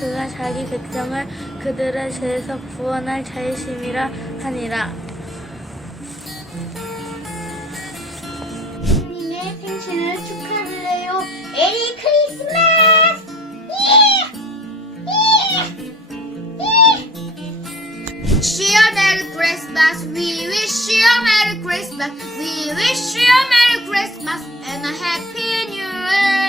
그가 자기 백성을 그들의 죄에서 구원할 자이심이라 하니라. 님의 생신을 축하드려요. 메리 크리스마스! 예! Wish you a Merry Christmas. We wish you a Merry Christmas. We wish you a Merry Christmas and a Happy New Year.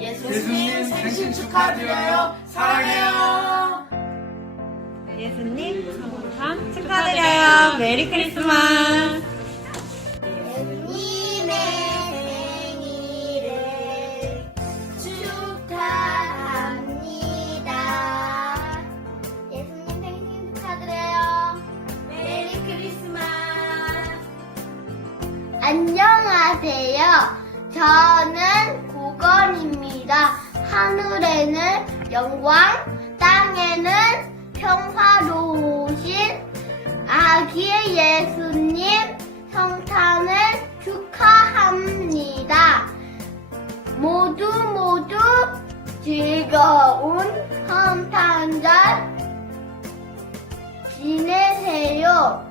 예수님 생신 축하드려요. 사랑해요. 예수님 참 축하드려요. 메리 크리스마스. 예수님의 생일을 축하합니다. 예수님 생신 축하드려요. 메리 크리스마스. 안녕하세요. 저는 고건입니다. 하늘에는 영광, 땅에는 평화로우신 아기 예수님 성탄을 축하합니다. 모두 모두 즐거운 성탄절 지내세요.